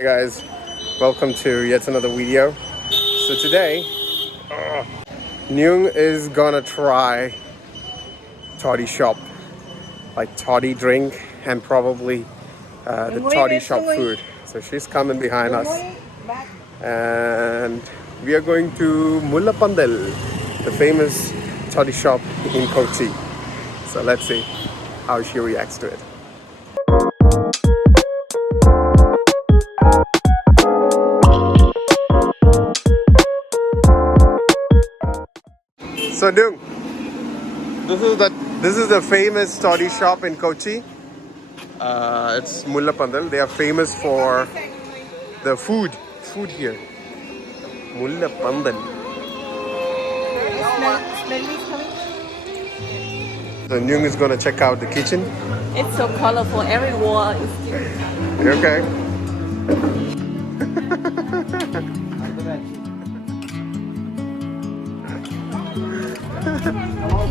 Hey guys, welcome to yet another video. So today, Nhung is gonna try toddy shop, like toddy drink and probably the toddy shop food. So she's coming behind us and we are going to Mullapanthal, the famous toddy shop in Kochi. So let's see how she reacts to it. So Nhung, this is the famous toddy shop in Kochi. It's Mullapanthal. They are famous for the food here. Mullapanthal. So Nhung is gonna check out the kitchen. It's so colorful. Every wall is different. Okay.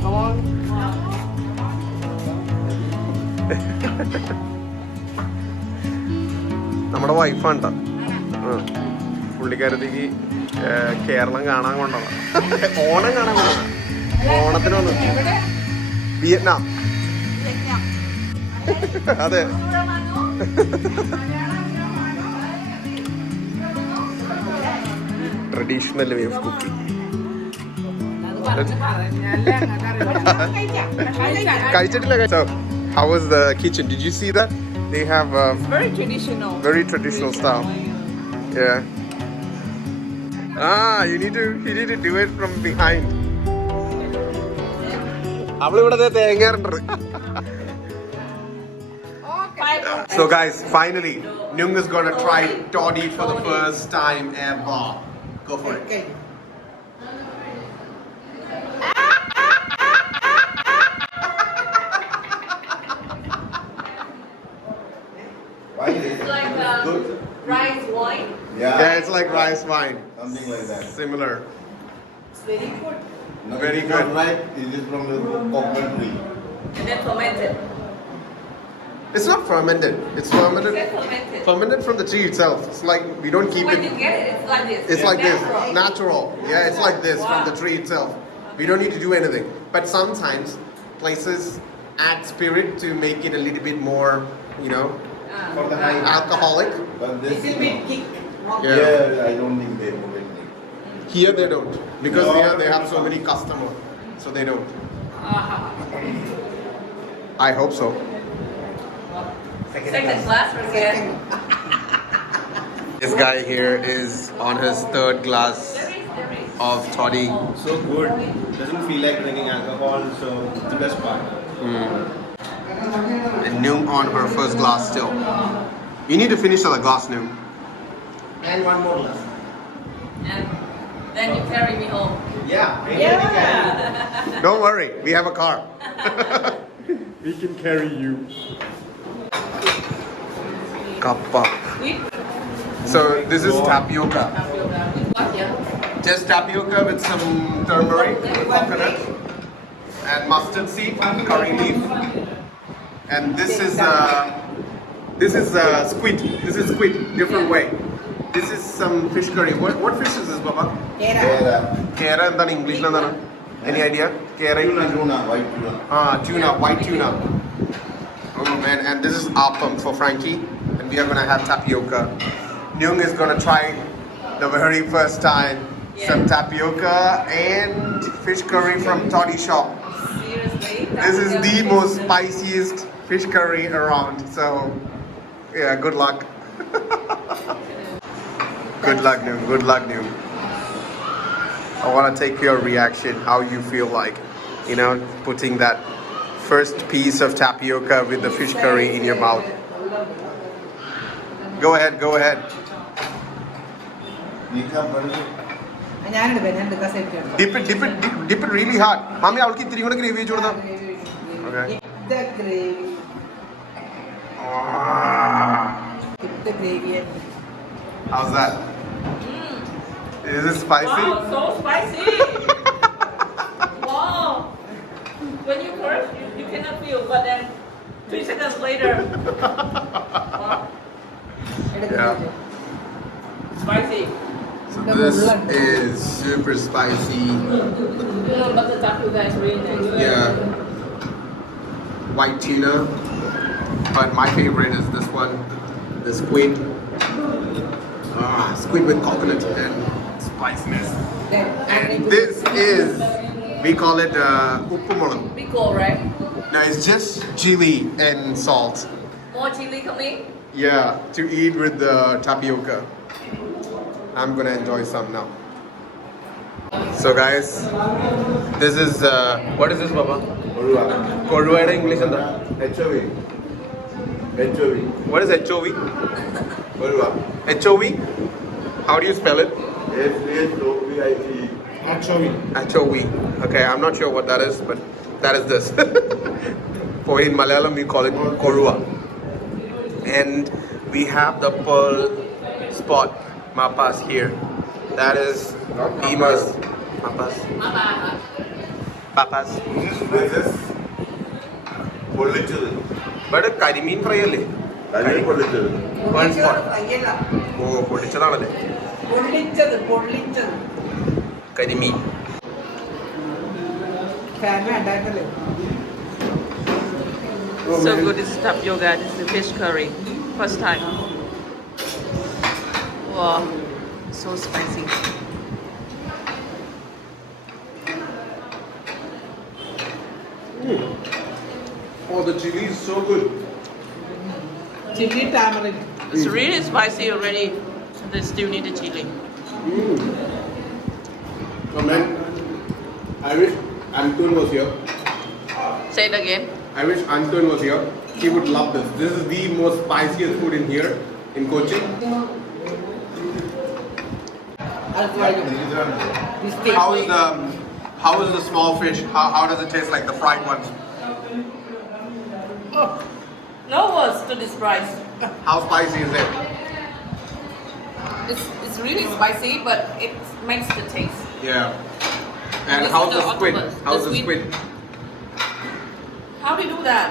Come on. നമ്മുടെ വൈഫാണ് ട്ടോ. പുള്ളിക്കാരത്തേക്ക് കേരളം കാണാൻ കൊണ്ടുപോകാം. ഓണം കാണാൻ കൊണ്ടുപോകാം. ഓണത്തിന് വന്നു Vietnam. അതെ. Traditional way of cooking. So, how was the kitchen? Did you see that? They have Very traditional. very traditional style. Yeah. You need to do it from behind. So guys, finally, Nhung is gonna try toddy for the first time ever. Go for it. It's like rice wine. Yeah, it's like rice wine. Something like that. Similar. It's very good. No, Very it's good. not right. It is from the coconut tree. And then fermented. It's not fermented. It's fermented. It's fermented. Fermented from the tree itself. It's like we don't keep When it. you get it, it's like this. It's like this, Natural. natural. Yeah, it's like this from the tree itself. We don't need to do anything. But sometimes places add spirit to make it a little bit more, you know, For the high. alcoholic. But this It's a bit kick. yeah, I don't think they put it. Here they don't because No. here they have so many customers, so they don't. I hope so. Second class again. This guy here is on his third glass There is. of toddy. So good. Doesn't feel like drinking alcohol, so it's the best part. And Nhung on her first glass still. You need to finish the glass, Nhung. And one more glass. And then you carry me home. Yeah. Yeah. Don't worry, we have a car. We can carry you. Kappa. With So this is tapioca. tapioca. With what, yeah? Just tapioca with some turmeric, coconut, and mustard seed, curry leaf. And this is squid. This is squid, different way. This is some fish curry. What fish is this, Baba? Kera. Kera in English, no? Any idea? Kera English? Tuna, white tuna. Tuna, white tuna. Oh man, and this is appam for Frankie. And we are gonna have tapioca. Nhung is gonna try the very first time some tapioca and fish curry from Toddy Shop. Seriously? This is Tapioca the fish most curry. spiciest fish curry around. So, yeah, good luck. Good luck, Nhung. Good luck, Nhung. I want to take your reaction, how you feel like, you know, putting that first piece of tapioca with the fish curry in your mouth. Go ahead, go ahead. Nika, what is it? Dip it really hard. Mami, I'll keep the gravy. Okay. The gravy. Dip the gravy. How's that? Is it spicy? Wow, so spicy. Wow. When you first, you cannot feel, but then 3 seconds later. Wow. Yeah. Spicy. So this is super spicy. But the tapioca is really nice. Yeah. White tuna. But my favorite is this one. The squid. Squid with coconut and spiciness. And this is, we call it uppumolam. Big goal, right? No, it's just chili and salt. More chili coming. Yeah, to eat with the tapioca. I'm gonna enjoy some now. So guys, this is what is this, Baba? Korua. Korua in English and HOV. HOV. what is HOV? Korua. HOV? How do you spell it? HOVIE. HOV. Okay, I'm not sure what that is, but that is this. For in Malayalam, we call it Korua. And we have the pearl spot mapas here. That is Ima's mapas. Papas. This is പൊള്ളിച്ചത്. But a കരിമീൻ fry അല്ലേ? കരിമീൻ പൊള്ളിച്ചത്. Pearl spot. അയ്യല്ല ഓ പൊള്ളിച്ചതാണല്ലേ? പൊള്ളിച്ചത് കരിമീൻ. Family ഉണ്ടായിരുന്നല്ലേ So good, this is tapioca, this is fish curry. First time. Wow, so spicy. Oh, the chili is so good. Chilli tamarind It's really spicy already. They still need the chili. Oh man, I wish Anton was here. Say it again. I wish Anton was here. He would love this. This is the most spiciest food in here, in Kochi. How is the small fish? How does it taste like the fried ones? No words to this price. How spicy is it? It's really spicy, but it makes the taste. Yeah. And This how's is the the squid? octopus. How's The the squid. squid? How do you do that?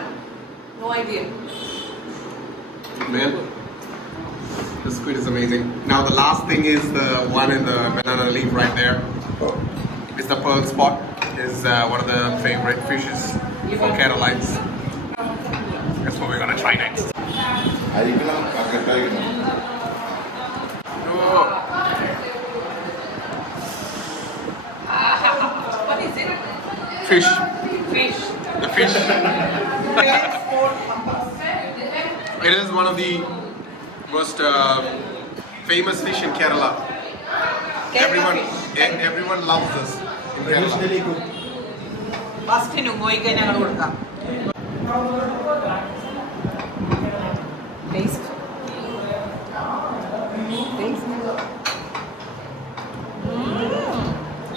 No idea. Man, the squid is amazing. Now the last thing is the one in the banana leaf right there. It's the pearl spot. Is one of the favorite fishes for Carolines. That's what we're gonna try next. അരിക്കണം കട്ടായിക്കണം. Oh, What is it? fish. Fish. The fish. It is one of the most famous fish in Kerala. Everyone loves this in Kerala. Traditionally good. ഫസ്റ്റിനും പോയിക്കാൻ ഞങ്ങൾ കൊടുക്കാം taste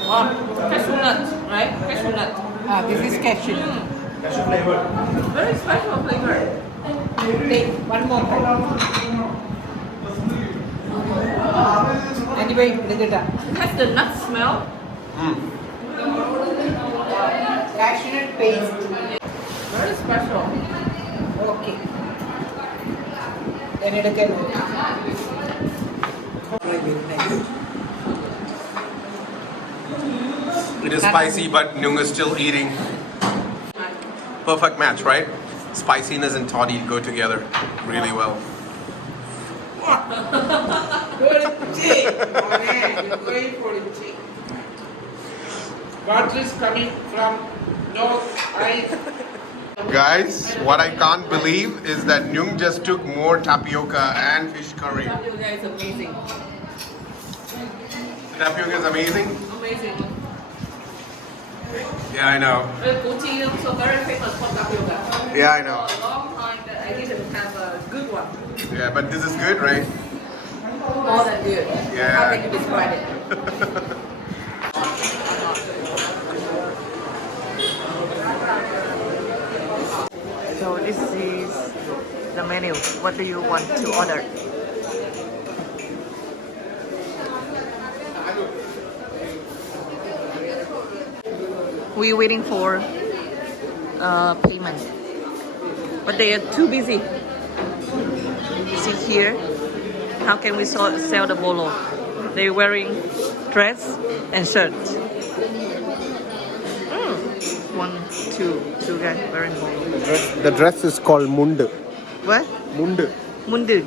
Wow. Cashew nut, right? Cashew nut. This is cashew Cashew flavored. Very special flavor. One more aunty by ഇത് കിട്ടാം It has the nut smell. Cashew nut paste Very special. Okay ഞാനെടുക്കാൻ It is spicy, but Nhung is still eating. Perfect match, right? Spiciness and toddy go together really well. Water is coming from north, right? Guys, what I can't believe is that Nhung just took more tapioca and fish curry. Tapioca is amazing. Tapioca is amazing. Amazing. Yeah, I know. Kochi is also very famous for tapioca. Yeah, I know. For a long time that I didn't have a good one. Yeah, but this is good, right? More than good. Yeah. How can you describe it? So this is the menu. What do you want to order? We're waiting for payment, but they are too busy. See here, how can we sell the bolo? They wearing dress and shirt. One, two guys wearing bolo. The dress is called mundu. What? Mundu. Mundu.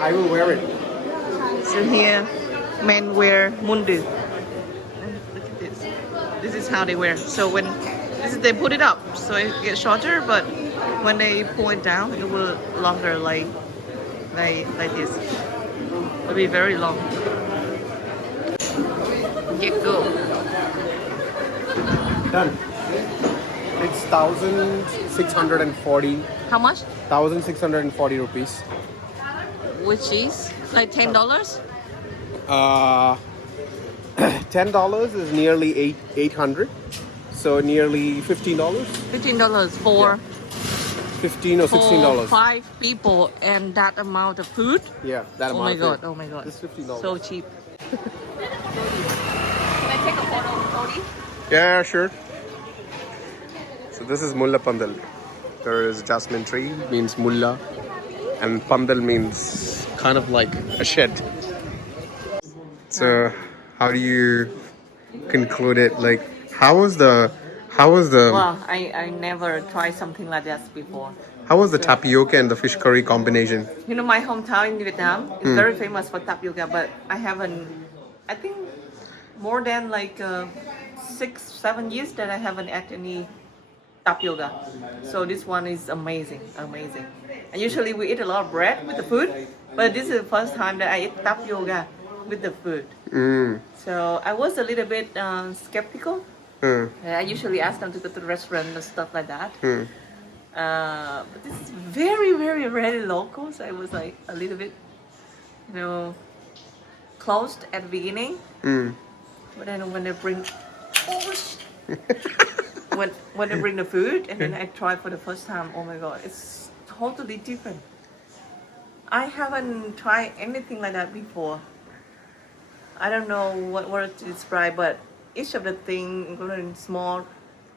I will wear it. So here, men wear mundu. And look at this. This is how they wear. So when they put it up, so it gets shorter, but when they pull it down, it will longer like this. It'll be very long. Get go. Done. It's 1,640. How much? 1,640 rupees. Which is like $10. $10 is nearly 800. So nearly $15. $15 for $15 or $16. 5 people and that amount of food. Yeah, that Oh amount. my god! Oh my god! It's $15. So cheap. Can I take a photo of Toddy? Yeah, sure. So this is Mullapanthal. There is jasmine tree, means mulla, and pandal means kind of like a shed. So how do you conclude it? Like, how was the Well, I never tried something like that before. how was the tapioca and the fish curry combination? You know, my hometown in Vietnam is very famous for tapioca, but I haven't. I think more than like 6-7 years that I haven't had any tapioca. So this one is amazing. And usually we eat a lot of bread with the food, but this is the first time that I eat tapioca with the food. So I was a little bit skeptical. I usually ask them to go to the restaurant and stuff like that. But this is very, very, very local. So I was like a little bit, closed at the beginning. But then when they bring, when they bring the food and then I try for the first time, oh my god, it's totally different. I haven't tried anything like that before. I don't know what word to describe, but each of the thing, including small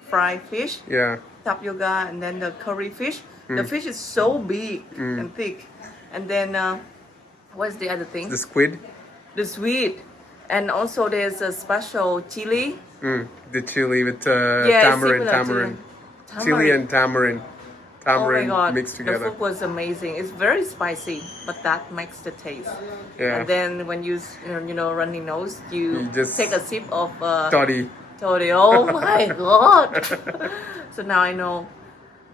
fried fish, Yeah. tapioca, and then the curry fish. The fish is so big and thick. And then, what's the other thing? The squid. The sweet. And also there's a special chili. The chili with Yeah, tamarind. similar to Chili and tamarind. Oh my Tamarind god, mixed the together. food was amazing. It's very spicy, but that makes the taste. Yeah. And then when you runny nose, you You just- take a sip of Toddy. Toddy. Oh my god! So now I know.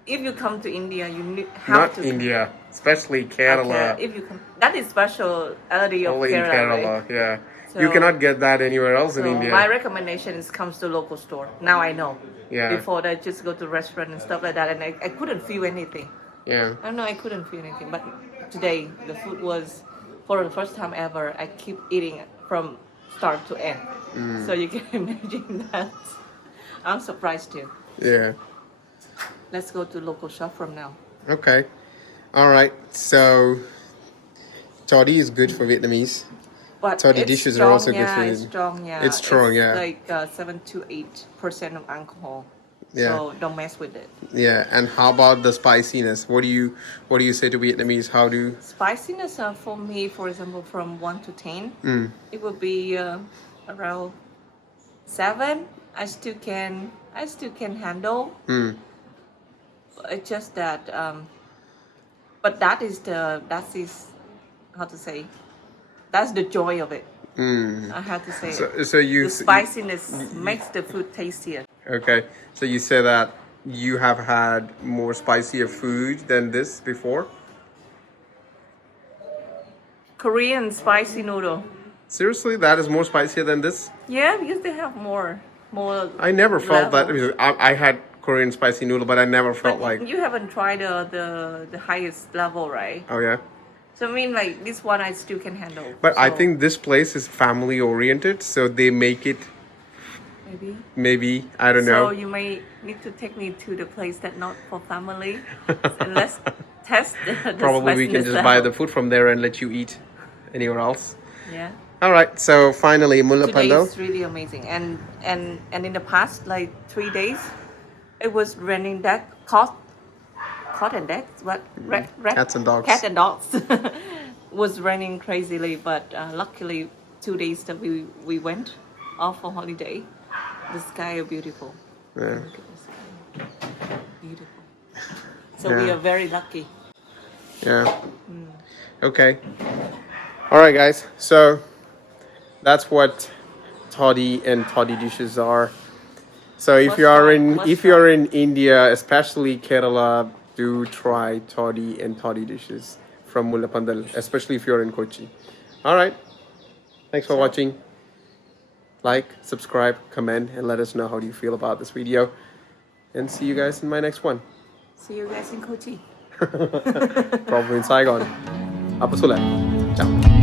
If you come to India, you have Not to. India, especially Kerala. If you come, that is speciality of Only in Kerala, right? yeah. You So- cannot get that anywhere else in So India. my recommendation is comes to local store. Now I know. Yeah. Before that, just go to restaurant and stuff like that, and I couldn't feel anything. Yeah. I don't know, I couldn't feel anything. But today, the food was, for the first time ever, I keep eating it from start to end. So you can imagine that. I'm surprised too. Yeah. Let's go to local shop from now. Okay. All right. So, toddy is good for Vietnamese. But So the it's dishes are strong, also good yeah, for it's you. strong, yeah. It's strong, yeah. Like 7 to 8% of alcohol. Yeah. So don't mess with it. Yeah. And how about the spiciness? What do you say to Vietnamese? How do? Spiciness for me, for example, from 1 to 10, it would be around 7. I still can handle. It's just that, but that is how to say, that's the joy of it. I have to say it. So you. The spiciness makes the food tastier. Okay. So you say that you have had more spicier food than this before? Korean spicy noodle. Seriously, that is more spicier than this? Yeah, because they have more. I never felt that. level. Because I had Korean spicy noodle, but I never felt But like. you haven't tried the highest level, right? Oh yeah. So I mean, like this one, I still can handle. But I So think this place is family oriented, so they make it. Maybe I don't know. So you may need to take me to the place that not for family, and let's test the Probably we can spiciness just buy level. the food from there and let you eat anywhere else. Yeah. All right. So finally, Today Mullapanthal. is really amazing, and in the past like 3 days, it was raining that cat and dogs. What? Cats and dogs. Cat and dogs. Was raining crazily, but luckily 2 days that we went off for holiday. The sky is beautiful. Yeah. Look at the sky. Beautiful. So we Yeah. are very lucky. Yeah. Okay. All right, guys. So that's what toddy and toddy dishes are. So if Must you are try, in must if you are try. in India, especially Kerala, do try toddy and toddy dishes from Mullapanthal, especially if you're in Kochi. All right. Thanks for watching. Like, subscribe, comment, and let us know how do you feel about this video. And see you guys in my next one. See you guys in Kochi. Probably in Saigon. Apa sulat? Ciao.